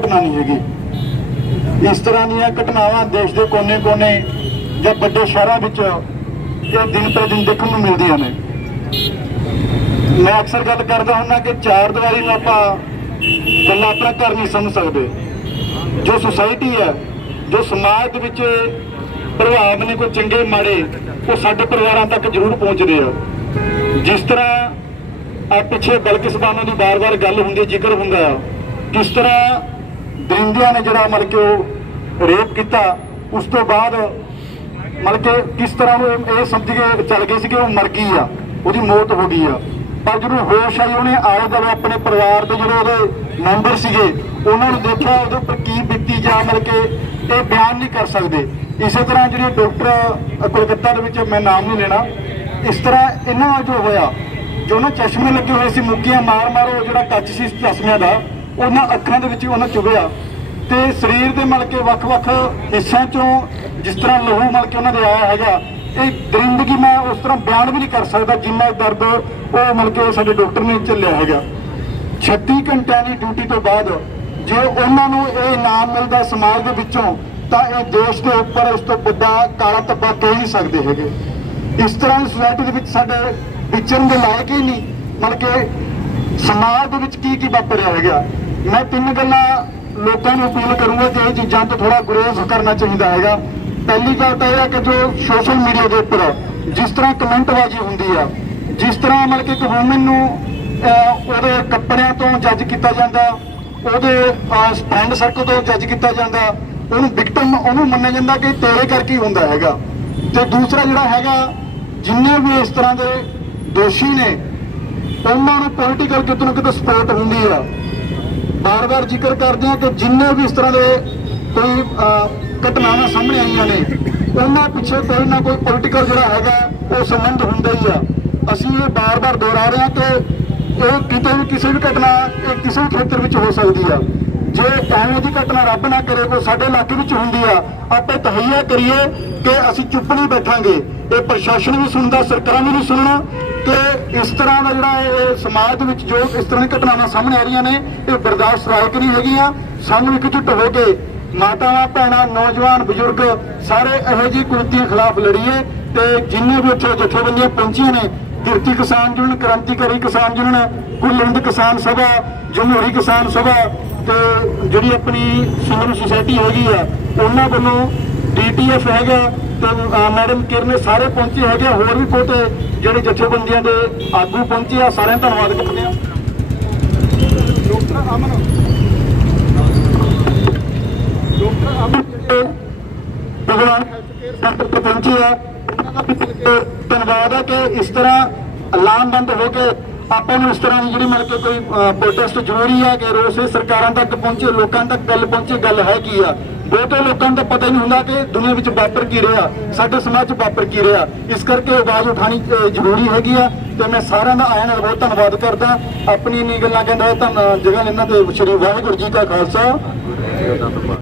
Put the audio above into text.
ਘਟਨਾ ਨਹੀਂ ਹੈਗੀ। ਇਸ ਤਰ੍ਹਾਂ ਦੀਆਂ ਘਟਨਾਵਾਂ ਦੇਸ਼ ਦੇ ਕੋਨੇ-ਕੋਨੇ ਜਾਂ ਵੱਡੇ ਸ਼ਹਿਰਾਂ ਵਿੱਚ ਇਹ ਦਿਨ ਪਰ ਦਿਨ ਦੇਖਣ ਨੂੰ ਮਿਲਦੀਆਂ ਨੇ। ਮੈਂ ਅਕਸਰ ਗੱਲ ਕਰਦਾ ਹੁੰਦਾ ਕਿ ਚਾਰ ਦੀਵਾਰੀ ਨੂੰ ਆਪਾਂ ਗੱਲਾਂ ਆਪਣਾ ਘਰ ਨਹੀਂ ਸਮਝ ਸਕਦੇ। ਜੋ ਸੁਸਾਇਟੀ ਹੈ, ਜੋ ਸਮਾਜ ਦੇ ਵਿੱਚ ਪ੍ਰਭਾਵ ਨੇ ਕੋਈ ਚੰਗੇ ਮਾੜੇ, ਉਹ ਸਾਡੇ ਪਰਿਵਾਰਾਂ ਤੱਕ ਜ਼ਰੂਰ ਪਹੁੰਚਦੇ ਆ। ਜਿਸ ਤਰ੍ਹਾਂ ਆ ਪਿੱਛੇ ਬਲਕਿਸਤਾਨਾਂ ਦੀ ਬਾਰ-ਬਾਰ ਗੱਲ ਹੁੰਦੀ, ਜ਼ਿਕਰ ਹੁੰਦਾ ਆ, ਕਿਸ ਤਰ੍ਹਾਂ ਦਰਿੰਦਿਆਂ ਨੇ ਜਿਹੜਾ ਮਤਲਬ ਕਿ ਉਹ ਰੇਪ ਕੀਤਾ ਉਸ ਤੋਂ ਬਾਅਦ ਮਤਲਬ ਕਿ ਕਿਸ ਤਰ੍ਹਾਂ ਉਹ ਇਹ- ਇਹ ਸਮਝ ਕੇ ਚੱਲ ਗਏ ਸੀ ਕਿ ਉਹ ਮਰ ਗਈ ਆ ਉਹਦੀ ਮੌਤ ਹੋ ਗਈ ਆ। ਪਰ ਜਦੋਂ ਹੋਸ਼ ਆਈ ਉਹਨੇ ਆਲੇ ਦੁਆਲੇ ਆਪਣੇ ਪਰਿਵਾਰ ਦੇ ਜਿਹੜੇ ਉਹਦੇ ਮੈਂਬਰ ਸੀਗੇ ਉਹਨਾਂ ਨੂੰ ਦੇਖਿਆ ਉਹਦੇ ਉੱਪਰ ਕੀ ਬੀਤੀ ਜਾ ਮਤਲਬ ਕਿ ਇਹ ਬਿਆਨ ਨਹੀਂ ਕਰ ਸਕਦੇ। ਇਸੇ ਤਰ੍ਹਾਂ ਜਿਹੜੇ ਡਾਕਟਰ ਅ, ਕੋਲਕਾਤਾ ਦੇ ਵਿੱਚ ਮੈਂ ਨਾਮ ਨਹੀਂ ਲੈਣਾ ਇਸ ਤਰ੍ਹਾਂ ਇਹਨਾਂ ਜੋ ਹੋਇਆ ਜੋ ਨਾ ਚਸ਼ਮੇ ਲੱਗੇ ਹੋਏ ਸੀ ਮੁੱਕੀਆਂ ਮਾਰ ਮਾਰ ਉਹ ਜਿਹੜਾ ਕੱਚ ਸੀ ਚਸ਼ਮਿਆਂ ਦਾ ਉਹਨਾਂ ਅੱਖਾਂ ਦੇ ਵਿੱਚ ਉਹਨਾਂ ਚੁਭਿਆ ਤੇ ਸਰੀਰ ਦੇ ਮਲ ਕੇ ਵੱਖ-ਵੱਖ ਹਿੱਸਿਆਂ ਚੋਂ ਜਿਸ ਤਰ੍ਹਾਂ ਲਹੂ ਮਲ ਕੇ ਉਹਨਾਂ ਦੇ ਆਇਆ ਹੈਗਾ, ਇਹ ਦਰਿੰਦਗੀ ਮੈਂ ਉਸ ਤਰ੍ਹਾਂ ਬਿਆਨ ਵੀ ਨਹੀਂ ਕਰ ਸਕਦਾ ਜਿੰਨਾ ਦਰਦ ਉਹ ਮਲ ਕੇ ਸਾਡੇ ਡਾਕਟਰ ਨੇ ਝੱਲਿਆ ਹੈਗਾ। 36 ਘੰਟਿਆਂ ਦੀ ਡਿਊਟੀ ਤੋਂ ਬਾਅਦ ਜੇ ਉਹਨਾਂ ਨੂੰ ਇਹ ਇਨਾਮ ਮਿਲਦਾ ਸਮਾਜ ਦੇ ਵਿੱਚੋਂ, ਤਾਂ ਇਹ ਦੇਸ਼ ਦੇ ਉੱਪਰ ਇਸ ਤੋਂ ਵੱਡਾ ਕਾਲਾ ਧੱਬਾ ਕਹਿ ਨਹੀਂ ਸਕਦੇ ਹੈਗੇ। ਇਸ ਤਰ੍ਹਾਂ ਸੋਸਾਇਟੀ ਦੇ ਵਿੱਚ ਸਾਡੇ ਵਿਚਰਨ ਦੇ ਲਾਇਕ ਹੀ ਨਹੀਂ ਮਤਲਬ ਕਿ ਸਮਾਜ ਦੇ ਵਿੱਚ ਕੀ ਕੀ ਵਾਪਰਿਆ ਹੈਗਾ। ਮੈਂ ਤਿੰਨ ਗੱਲਾਂ ਲੋਕਾਂ ਨੂੰ ਅਪੀਲ ਕਰੂੰਗਾ ਕਿ ਇਹ ਚੀਜ਼ਾਂ ਤੋਂ ਥੋੜਾ ਗੁਰੇਜ਼ ਕਰਨਾ ਚਾਹੀਦਾ ਹੈਗਾ। ਪਹਿਲੀ ਗੱਲ ਤਾਂ ਇਹ ਹੈ ਕਿ ਜੋ ਸੋਸ਼ਲ ਮੀਡੀਆ ਦੇ ਉੱਪਰ ਜਿਸ ਤਰ੍ਹਾਂ ਕਮੈਂਟਬਾਜ਼ੀ ਹੁੰਦੀ ਆ, ਜਿਸ ਤਰ੍ਹਾਂ ਮਤਲਬ ਕਿ ਇੱਕ ਵੂਮਨ ਨੂੰ ਉਹਦੇ ਕੱਪੜਿਆਂ ਤੋਂ ਜੱਜ ਕੀਤਾ ਜਾਂਦਾ, ਉਹਦੇ ਫਰੈਂਡ ਸਰਕਲ ਤੋਂ ਜੱਜ ਕੀਤਾ ਜਾਂਦਾ, ਉਹਨੂੰ ਵਿਕਟਮ ਉਹਨੂੰ ਮੰਨਿਆ ਜਾਂਦਾ ਕਿ ਤੇਰੇ ਕਰਕੇ ਹੀ ਹੁੰਦਾ ਹੈਗਾ। ਤੇ ਦੂਸਰਾ ਜਿਹੜਾ ਹੈਗਾ, ਜਿੰਨੇ ਵੀ ਇਸ ਤਰ੍ਹਾਂ ਦੇ ਦੋਸ਼ੀ ਨੇ, ਉਹਨਾਂ ਨੂੰ ਪੋਲੀਟੀਕਲ ਕਿਤੇ ਨਾ ਕਿਤੇ ਸਪੋਰਟ ਹੁੰਦੀ ਆ। ਬਾਰ-ਬਾਰ ਜ਼ਿਕਰ ਕਰਦੇ ਹਾਂ ਕਿ ਜਿੰਨੇ ਵੀ ਇਸ ਤਰ੍ਹਾਂ ਦੇ ਕੋਈ ਘਟਨਾਵਾਂ ਸਾਹਮਣੇ ਆਈਆਂ ਨੇ, ਉਹਨਾਂ ਪਿੱਛੇ ਕੋਈ ਨਾ ਕੋਈ ਪੋਲੀਟੀਕਲ ਜਿਹੜਾ ਹੈਗਾ, ਉਹ ਸੰਬੰਧ ਹੁੰਦਾ ਹੀ ਆ। ਅਸੀਂ ਇਹ ਬਾਰ-ਬਾਰ ਦੁਹਰਾ ਰਹੇ ਹਾਂ ਕਿ ਇਹ ਕਿਤੇ ਵੀ ਕਿਸੇ ਵੀ ਘਟਨਾ, ਇਹ ਕਿਸੇ ਵੀ ਖੇਤਰ ਵਿੱਚ ਹੋ ਸਕਦੀ ਆ। ਜੇ ਐਵੇਂ ਦੀ ਘਟਨਾ ਰੱਬ ਨਾ ਕਰੇ, ਕੋਈ ਸਾਡੇ ਇਲਾਕੇ ਵਿੱਚ ਹੁੰਦੀ ਆ, ਆਪੇ ਤਹਈਆ ਕਰੀਏ ਕਿ ਅਸੀਂ ਚੁੱਪ ਨਹੀਂ ਬੈਠਾਂਗੇ। ਇਹ ਪ੍ਰਸ਼ਾਸਨ ਵੀ ਸੁਣਦਾ, ਸਰਕਾਰਾਂ ਵੀ ਨਹੀਂ ਸੁਣਨਾ ਕਿ ਇਸ ਤਰ੍ਹਾਂ ਦਾ ਜਿਹੜਾ ਇਹ ਸਮਾਜ ਵਿੱਚ ਜੋ ਇਸ ਤਰ੍ਹਾਂ ਦੀਆਂ ਘਟਨਾਵਾਂ ਸਾਹਮਣੇ ਆ ਰਹੀਆਂ ਨੇ, ਇਹ ਬਰਦਾਸ਼ਤ ਲਾਇਕ ਨਹੀਂ ਹੈਗੀਆਂ। ਸਾਨੂੰ ਇਕਜੁੱਟ ਹੋ ਕੇ ਮਾਤਾਵਾਂ, ਭੈਣਾਂ, ਨੌਜਵਾਨ, ਬਜ਼ੁਰਗ ਸਾਰੇ ਇਹੋ ਜਿਹੀ ਕੁਰੀਤੀਆਂ ਖਿਲਾਫ ਲੜੀਏ ਤੇ ਜਿੰਨੇ ਵੀ ਉੱਥੇ ਜਥੇਬੰਦੀਆਂ ਪਹੁੰਚੀਆਂ ਨੇ ਕਿਰਤੀ ਕਿਸਾਨ ਯੂਨੀਅਨ ਕ੍ਰਾਂਤੀਕਾਰੀ ਕਿਸਾਨ ਯੂਨੀਅਨ ਕੁੱਲਹਿੰਦ ਕਿਸਾਨ ਸਭਾ, ਜਮਹੂਰੀ ਕਿਸਾਨ ਸਭਾ ਤੇ ਜਿਹੜੀ ਆਪਣੀ ਸਿਵਲ ਸੁਸਾਇਟੀ ਹੈਗੀ ਆ ਉਹਨਾਂ ਵੱਲੋਂ ਡੀਟੀਐਫ ਹੈਗਾ ਤੇ ਮੈਡਮ ਕਿਰਨ ਸਾਰੇ ਪਹੁੰਚੇ ਹੈਗੇ ਆ, ਹੋਰ ਵੀ ਬਹੁਤੇ ਜਿਹੜੇ ਜਥੇਬੰਦੀਆਂ ਦੇ ਆਗੂ ਪਹੁੰਚੇ ਆ ਸਾਰਿਆਂ ਦਾ ਧੰਨਵਾਦ ਕਰਦੇ ਆ। ਡਾਕਟਰ ਅਮਨ। ਡਾਕਟਰ ਅਮਨ ਜਿਹੜੇ ਭਗਵਾਨ ਸੈਂਟਰ ਪਹੁੰਚੇ ਆ ਉਹਨਾਂ ਦਾ ਧੰਨਵਾਦ ਹੈ ਕਿ ਇਸ ਤਰ੍ਹਾਂ ਲਾਮਬੰਦ ਹੋ ਕੇ ਆਪਾਂ ਨੂੰ ਇਸ ਤਰ੍ਹਾਂ ਦੀ ਜਿਹੜੀ ਮਤਲਬ ਕਿ ਕੋਈ ਪ੍ਰੋਟੈਸਟ ਜ਼ਰੂਰੀ ਹੈ ਕਿ ਰੋਸ ਇਹ ਸਰਕਾਰਾਂ ਤੱਕ ਪਹੁੰਚੇ, ਲੋਕਾਂ ਤੱਕ ਗੱਲ ਪਹੁੰਚੇ, ਗੱਲ ਹੈ ਕੀ ਆ? ਬਹੁਤੇ ਲੋਕਾਂ ਨੂੰ ਤਾਂ ਪਤਾ ਹੀ ਨਹੀਂ ਹੁੰਦਾ ਕਿ ਦੁਨੀਆ ਵਿੱਚ ਵਾਪਰ ਕੀ ਰਿਹਾ, ਸਾਡੇ ਸਮਾਜ 'ਚ ਵਾਪਰ ਕੀ ਰਿਹਾ। ਇਸ ਕਰਕੇ ਆਵਾਜ਼ ਉਠਾਣੀ ਜ਼ਰੂਰੀ ਹੈਗੀ ਆ ਤੇ ਮੈਂ ਸਾਰਿਆਂ ਦਾ ਆਇਆਂ ਨਾਲ ਬਹੁਤ ਧੰਨਵਾਦ ਕਰਦਾ। ਆਪਣੀ ਇੰਨੀ ਗੱਲਾਂ ਕਹਿੰਦਾ ਧੰਨ, ਜਗ੍ਹਾ ਇਹਨਾਂ ਦੇ ਸ਼੍ਰੀ ਵਾਹਿਗੁਰੂ ਜੀ ਕਾ ਖਾਲਸਾ।